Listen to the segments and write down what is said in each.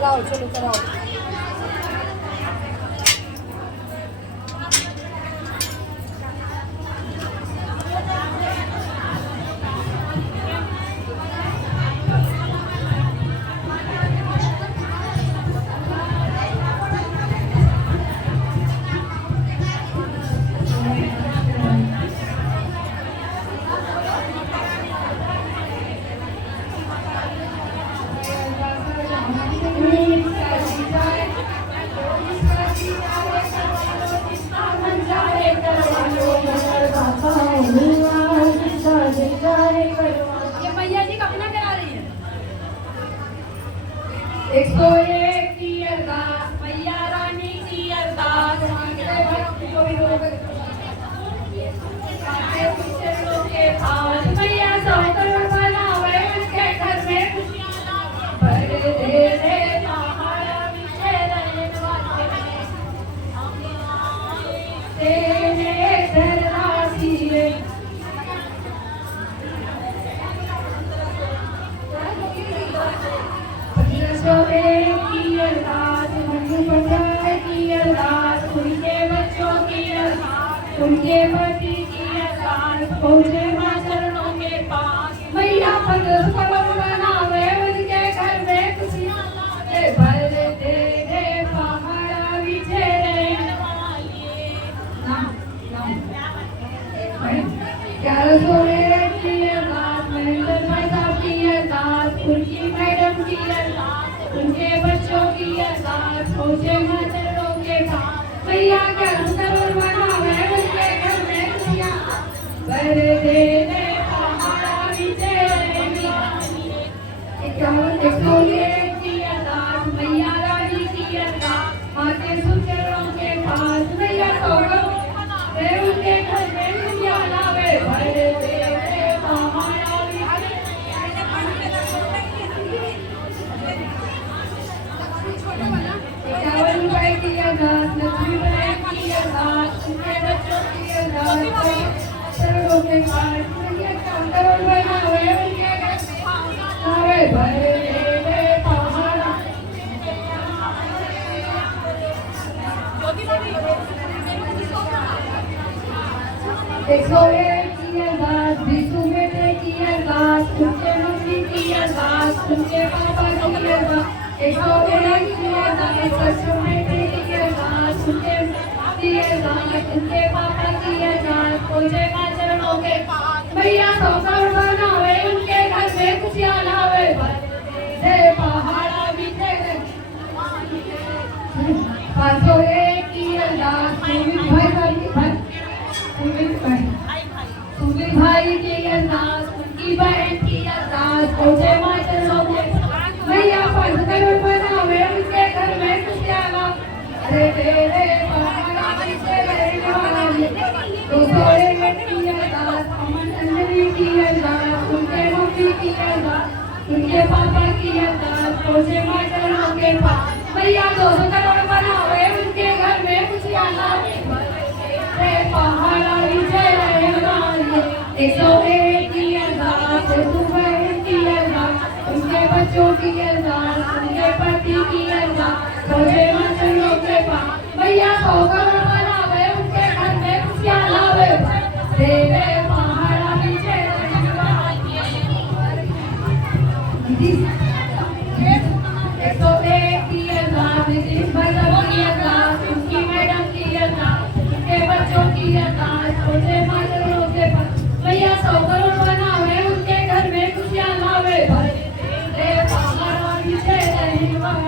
लाओ चलो कराओ। ये मैया जी कपना करा रही है। 101 की अरदास, मैया रानी की अरदास, के पास मैया सौकर बनावे उनके घर में खुशियां भर दे रे पहाड़ा पीछे रहने वाले तेरे धरती है। की अरदास, की अरदास, उनके बच्चों की अरदास, उनके पति की अरदास, पहुँचे माँ चरणों के पास मैया पगल बनावे उनके घर में खुशियाँ लावे भर दे रे पहाड़ा पीछे रहने वाली। की अरदास, महेंद्र भाई साहब की अरदास, उनकी मैडम की अरदास, उनके बच्चों की अरदास, पहुँचे माँ चरणों के पास मैया का जरूर बनावे उनके घर में खुशियाँ भर दे रे पहाड़ा पीछे रहने वाली। 101 की अरदास, मैया रानी की अरदास, माँ के चरणों के पास मैया सौगंध बनावे उनके घर में खुशियाँ लावे भर दे रे पहाड़ा पीछे। 51 रुपए की अरदास, लक्ष्मी बहन की अरदास, उनके बच्चों की अरदास, चरणों के पास मैया का करोड़ बनावे उनके घर में लावे भर दे रे पहाड़ा। 101 की अरदास, विष्णु बेटे की अरदास, उनके मम्मी की अरदास, उनके पापा की अरदास, 101 की अरदास, ससुर बेटे की अरदास, उनके की अरदास, उनके पापा की अरदास, पहुँचे माँ चरणों के पास मैया सौकर बनावे उनके घर में खुशियाँ लावे भर दे पहाड़ा पीछे। 501 की अरदास, सुमित भाई की अरदास, उनकी बहन की अरदास, पहुँचे माँ चरणों के मैया 5 करोड़ बनावे उनके घर में खुशियाँ लावे तेरे पहाड़ा पीछे रहने वाली। 201 की अरदास, अमन अंजलि की अरदास, उनके मम्मी की अरदास, उनके पापा की अरदास, पहुँचे माँ चरणों के पास मैया 200 करोड़ बनावे उनके घर में खुशियाँ लावे पहाड़ा पीछे रहने वाली। 101 की अरदास, बहन की अरदास, उनके बच्चों की अरदास, उनके पति की अरदास, पहुँचे माँ चरणों के पास मैया 100 करोड़ बनावे उनके घर में खुशियाँ लावे तेरे पहाड़ा पीछे रहने वाली। 101 की अरदास, नीतीश भाई साहब की अरदास, उनकी मैडम की अरदास, उनके बच्चों की अरदास, पहुँचे माँ चरणों के पास मैया 100 करोड़ बनावे उनके घर में खुशियाँ लावे भर दे पहाड़ा पीछे रहने वाली।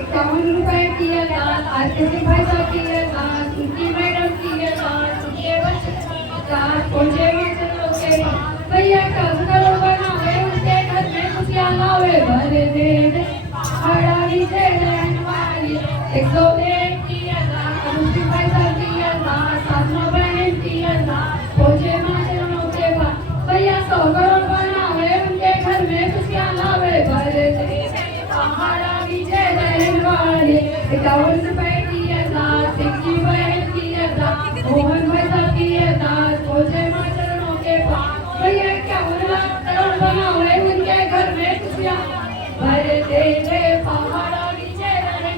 51 रुपए की अरदास, आरके भाई साहब की अरदास, उनकी मैडम की अरदास, उनके बच्चों की अरदास, पहुँचे माँ चरणों के पास मैया 100 करोड़ बनावे उनके घर में खुशियाँ लावे भर दे पहाड़ा पीछे रहने वाली। 101 की अरदास, अनुष्ठी भाई साहब की अरदास, सासमा बहन की अरदास, पहुँचे माँ चरणों के पास मैया 100 करोड़ बनावे उनके घर में खुशियाँ लावे भर दे पहाड़ा पीछे रहने वाली। 51 रुपए की अरदास, सिक्की बहन की अरदास, मोहन भाई साहब की अरदास, पहुँचे माँ चरणों के पास मैया 51 करोड़ बनावे उनके घर में खुशियाँ दे दे पहाड़ा नीचे रहे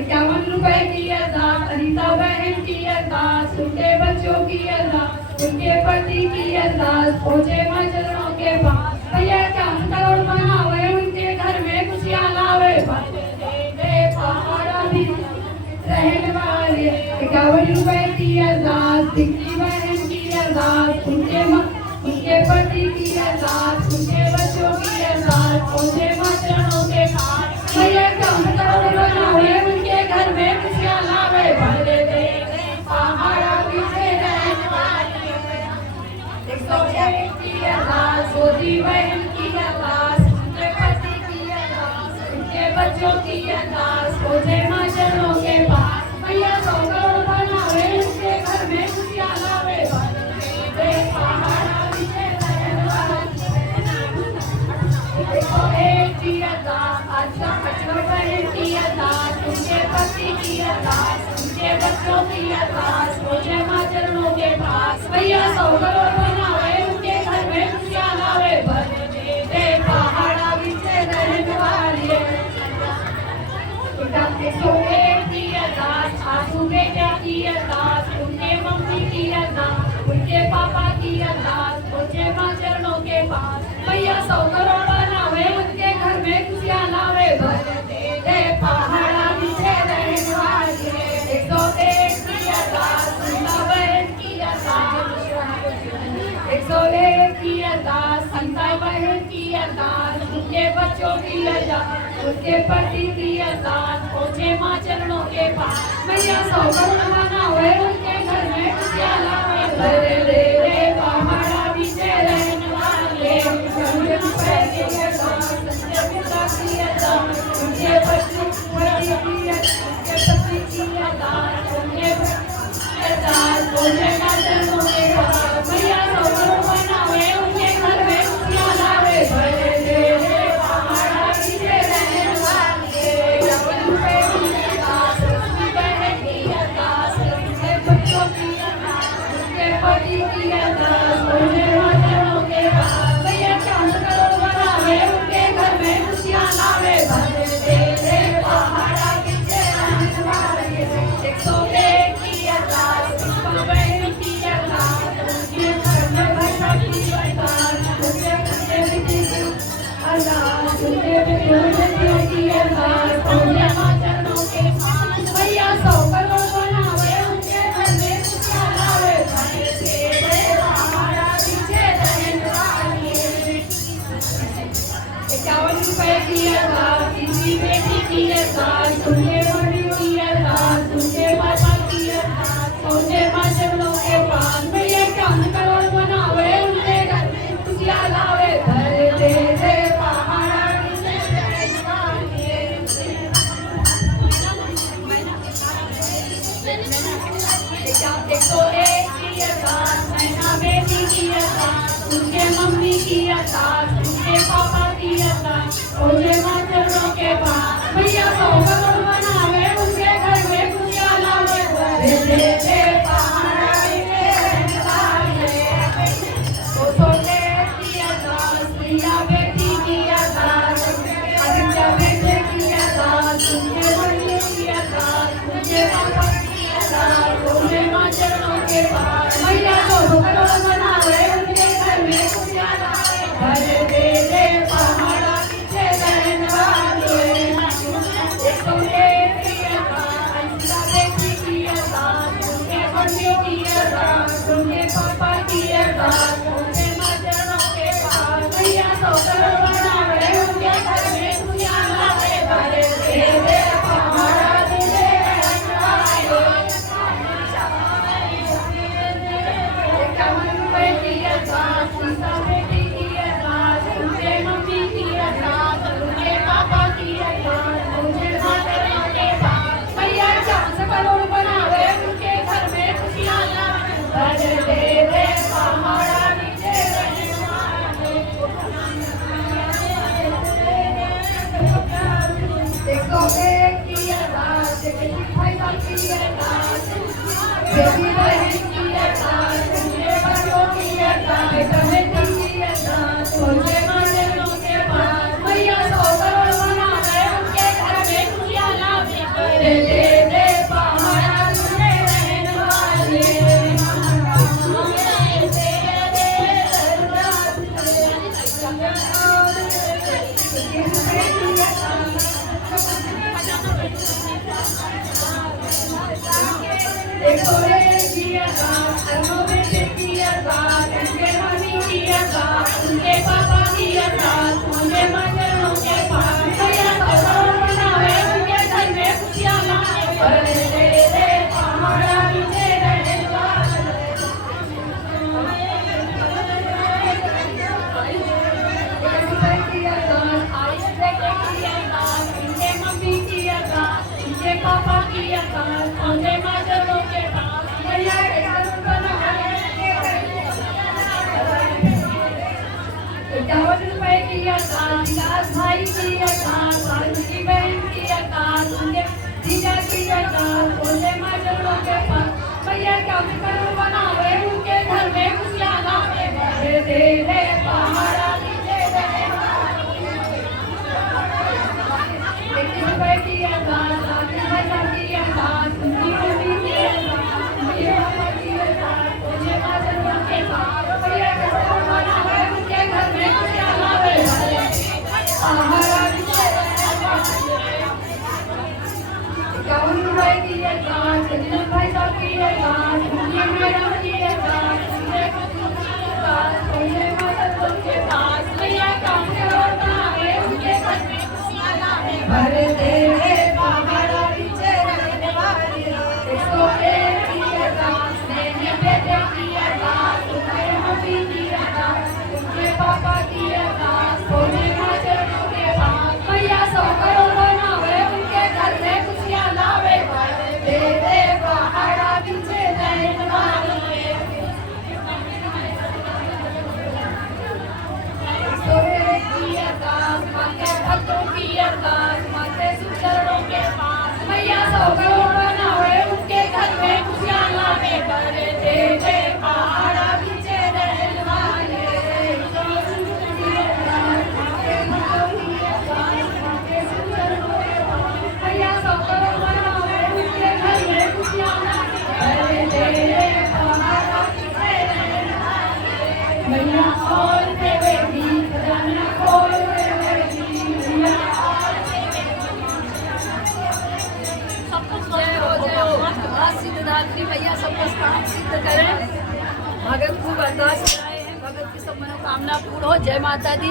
51 रुपए की अरदास अनीता बहन की अरदास उनके बच्चों की अरदास उनके पति की अरदास पहुंचे मां चरणों के पास भैया 4 करोड़ बनावे उनके घर में खुशियां लावे दे पहाड़ा भी रहने वाले 51 रुपए की अरदास दिखती बहन की अरदास उनके पति की अरदास उनके बच्चों की अरदास पहुंचे मां चरणों के पास भैया 4 करोड़ बनावे उनके घर में खुशियां लावे भले दे पहाड़ा पीछे रहने वाले 101 की अरदास मोदी बहन की अरदास उनके पति की अरदास उनके बच्चों की अरदास पहुंचे मां चरणों के पास भैया 100 करोड़ बनावे उनके घर में खुशियां लावे भले दे पहाड़ा पीछे रहने वाले 101 की अरदास आशा बहन की अरदास उनके पति की अरदास उनके बच्चों की अरदास पहुंचे मां चरणों के पास भैया 100 करोड़ बनावे उनके घर में खुशियां लावे भले दे पहाड़ा पीछे रहने वाली 101 की अरदास आंसू बेटा की अरदास उनके मम्मी की अरदास उनके पापा की अरदास पहुंचे मां चरणों के पास भैया 100 करोड़ बनावे उनके घर में खुशियां लावे भले दे पहाड़ा पीछे रहने वाली 101 की अरदास सीता बहन की अरदास 101 की अरदास सीता बहन की अरदास उनके बच्चों की अरदास उनके पति की अरदास पहुंचे मां चरणों के पास भैया 100 करोड़ बनावे उनके घर में खुशियां लावे भले दे पहाड़ा पीछे रहने वाले उनके पिता की अरदास उनके बच्चों की अरदास उनके पति की अरदास उनके अरदास पहुंचे मां चरणों के पास भैया 100 करोड़ बनावे उनके घर में खुशियां लावे भले दे पहाड़ा पीछे रहने वाले 51 रुपए की अरदास अपनी बहन की अरदास उनके बच्चों की अरदास उनके पति की अरदास पहुंचे मां चरणों के पास भैया 4 करोड़ बनावे उनके घर में खुशियां लावे भले दे पहाड़ा पीछे रहने वाले 101 की अरदास अपनी बहन की अरदास उनके घर में बच्चों की अरदास उनके पति की अरदास उनके बच्चों की अरदास पहुंचे मां चरणों के पास भैया 100 करोड़ बनावे उनके घर में खुशियां लावे भले दे पहाड़ा पीछे रहने वाली 51 रुपए की अरदास किसी बेटी की अरदास उनके मम्मी की अरदास उनके पापा की अरदास पहुंचे मां चरणों के पास भैया 4 करोड़ बनावे उनके घर में खुशियां लावे भले दे पहाड़ा पीछे रहने वाली 101 की अरदास नैना बेटी की अरदास उनके मम्मी की अरदास उनके पापा की अरदास पहुंचे मां चरणों के पास भैया 100 करोड़ बनावे उनके घर में खुशियां लावे भले दे पहाड़ा पीछे रहने वाले 201 की अरदास प्रिया बेटी की अरदास आदित्य बेटे की अरदास उनके बच्चे की अरदास उनके पापा की अरदास पहुंचे मां चरणों के पास भैया 200 करोड़ बनावे उनके घर में खुशियां लावे भले दे पहाड़ा पीछे रहने वाले 101 की अरदास अंशिता बेटी की अरदास उनके बच्चे की अरदास उनके पापा की अरदास पहुंचे मां चरणों के पास भैया 100 करोड़ बनावे उनके घर में खुशियां लावे भले दे पहाड़ा पीछे रहने वाले 51 रुपए की अरदास सीता बेटी की अरदास उनके मम्मी की अरदास उनके पापा की अरदास पहुंचे मां चरणों के पास भैया 4 करोड़ बनावे उनके घर में खुशियां लावे भले दे पहाड़ा पीछे रहने वाले 101 की अरदास बेटी भाई की अरदास बेटी बहन की अरदास उनके बच्चों की अरदास बहन की अरदास पहुंचे मां चरणों के पास 51 रुपए की अरदास, विकास भाई की अरदास, वाल्मीकि बहन की अरदास, उनके जीजा की अरदास, बोले माँ चरणों के पास भैया काम करो बनावे उनके घर में खुशियाँ लावे, भर दे रे पहाड़ा नीचे रहे 21 रुपए की अरदास, आगे भैया की अरदास, उनकी मम्मी की अरदास, उनके पापा की अरदास, बोले माँ चरणों के पास भैया करो बनावे उनके घर में खुशियाँ लावे, पहाड़ा नीचे रहे 51 रुपए की अरदास, सज्जन भाई साहब की अरदास, उनकी मैडम की अरदास, उनके बच्चों की अरदास, बोले माँ चरणों के पास भैया काम करो बनावे उनके घर में खुशियाँ लावे, भर दे रे पहाड़ा नीचे रहने वाली 101 की अरदास, मेरी बेटे की अरदास, उनके मम्मी की अरदास, उनके पापा की अरदास, बोले माँ चरणों के पास भैया 100 करोड़ बनावे उनके घर में खुशियाँ लावे, भर दे रे पहाड़ा नीचे रहने वाली 101 की अरदास, माते भक्तों की अरदास, माते सुचरणों के पास भैया 100 करोड़ बनावे उनके घर में खुशियाँ लावे, भर दे रे पहाड़ा नीचे रहने वाले 101 की अरदास, माते भक्तों की अरदास, माते सुचरणों के पास भैया 100 करोड़ बनावे उनके घर में खुशियाँ लावे, भर दे रे पहाड़ा नीचे रहने वाले भैया और देवेगी खजाना खोल देवेगी भैया जय हो सिद्धदात्री भैया सब कुछ काम सिद्ध करें, भगत खूब अरदास कराए हैं, भगत की सब मनोकामना पूर्ण हो। जय माता दी।